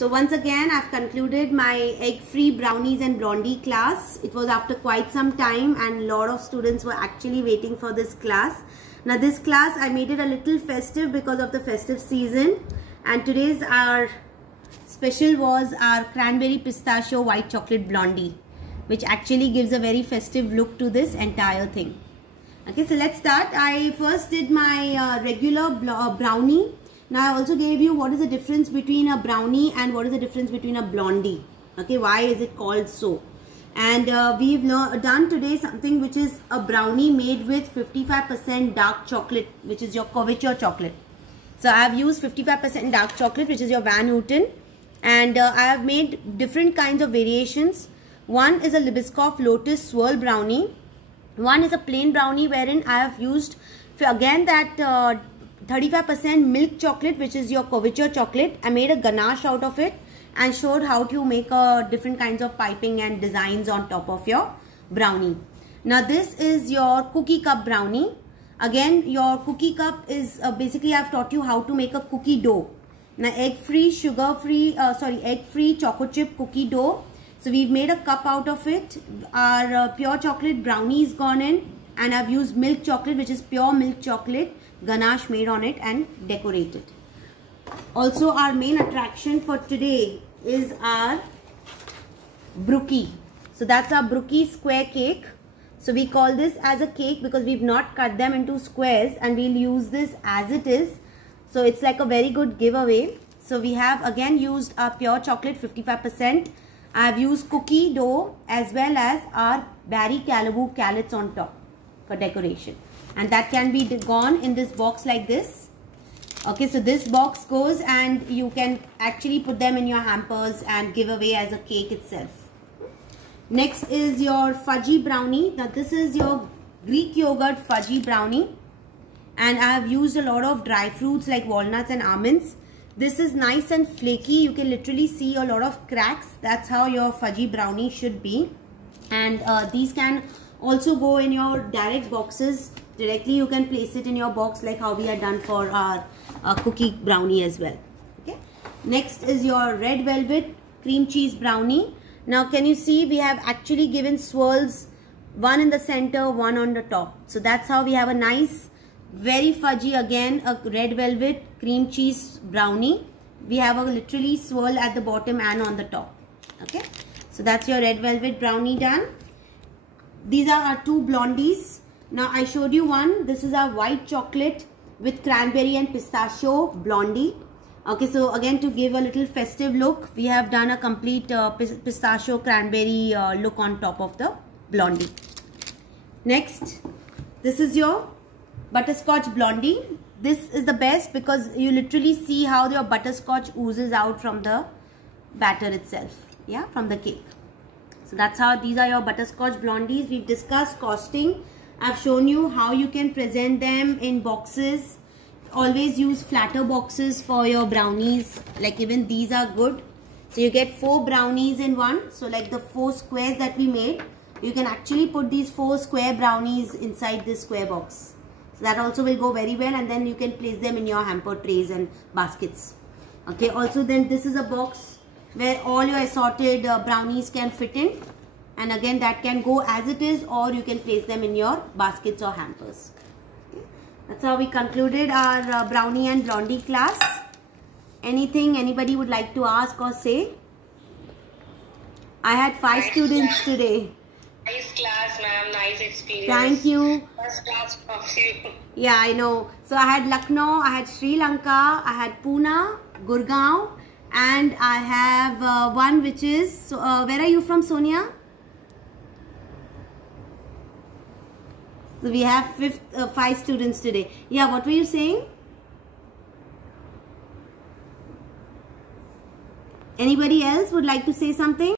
So once again, I've concluded my egg-free brownies and blondie class. It was after quite some time and a lot of students were actually waiting for this class. Now this class, I made it a little festive because of the festive season. And today's our special was our cranberry pistachio white chocolate blondie, which actually gives a very festive look to this entire thing. Okay, so let's start. I first did my regular brownie. Now I also gave you what is the difference between a brownie and what is the difference between a blondie. Okay, why is it called so? And we've done today something which is a brownie made with 55% dark chocolate, which is your couverture chocolate. So I have used 55% dark chocolate, which is your Van Houten, and I have made different kinds of variations. One is a Libeskoff Lotus swirl brownie. One is a plain brownie wherein I have used again that 35% milk chocolate, which is your couverture chocolate. I made a ganache out of it and showed how to make different kinds of piping and designs on top of your brownie. Now this is your cookie cup brownie. Again, your cookie cup is basically I've taught you how to make a cookie dough. Now egg-free, sugar-free, egg-free choco chip cookie dough. So we've made a cup out of it. Our pure chocolate brownie is gone in, and I've used milk chocolate, which is pure milk chocolate, ganache made on it and decorated. Also, our main attraction for today is our brookie. So that's our brookie square cake. So we call this as a cake because we've not cut them into squares, and we'll use this as it is. So it's like a very good giveaway. So we have again used our pure chocolate 55%. I have used cookie dough as well as our Barry Callebaut callets on top for decoration. And that can be gone in this box like this. Okay, so this box goes and you can actually put them in your hampers and give away as a cake itself. Next is your fudgy brownie. Now this is your Greek yogurt fudgy brownie. And I have used a lot of dry fruits like walnuts and almonds. This is nice and flaky. You can literally see a lot of cracks. That's how your fudgy brownie should be. And these can also go in your direct boxes. Directly you can place it in your box like how we are done for our cookie brownie as well. Okay. Next is your red velvet cream cheese brownie. Now can you see we have actually given swirls, one in the center, one on the top. So that's how we have a nice, very fudgy, again a red velvet cream cheese brownie. We have a literally swirl at the bottom and on the top. Okay. So that's your red velvet brownie done. These are our two blondies. Now I showed you one. This is our white chocolate with cranberry and pistachio blondie. Okay, so again to give a little festive look, we have done a complete pistachio cranberry look on top of the blondie. Next, this is your butterscotch blondie. This is the best because you literally see how your butterscotch oozes out from the batter itself, yeah, from the cake. So that's how these are your butterscotch blondies. We've discussed costing. I've shown you how you can present them in boxes. Always use flatter boxes for your brownies. Like even these are good. So you get 4 brownies in one. So like the 4 squares that we made, you can actually put these 4 square brownies inside this square box. So that also will go very well, and then you can place them in your hamper trays and baskets. Okay, also then this is a box where all your assorted brownies can fit in. And again that can go as it is, or you can place them in your baskets or hampers. Okay. That's how we concluded our brownie and blondie class. Anything anybody would like to ask or say? I had 5 students today. Nice class, ma'am. Nice experience. Thank you. First class of you. Yeah, I know. So I had Lucknow, I had Sri Lanka, I had Pune, Gurgaon, and I have one which is, where are you from, Sonia? So we have 5 students today. Yeah, what were you saying? Anybody else would like to say something?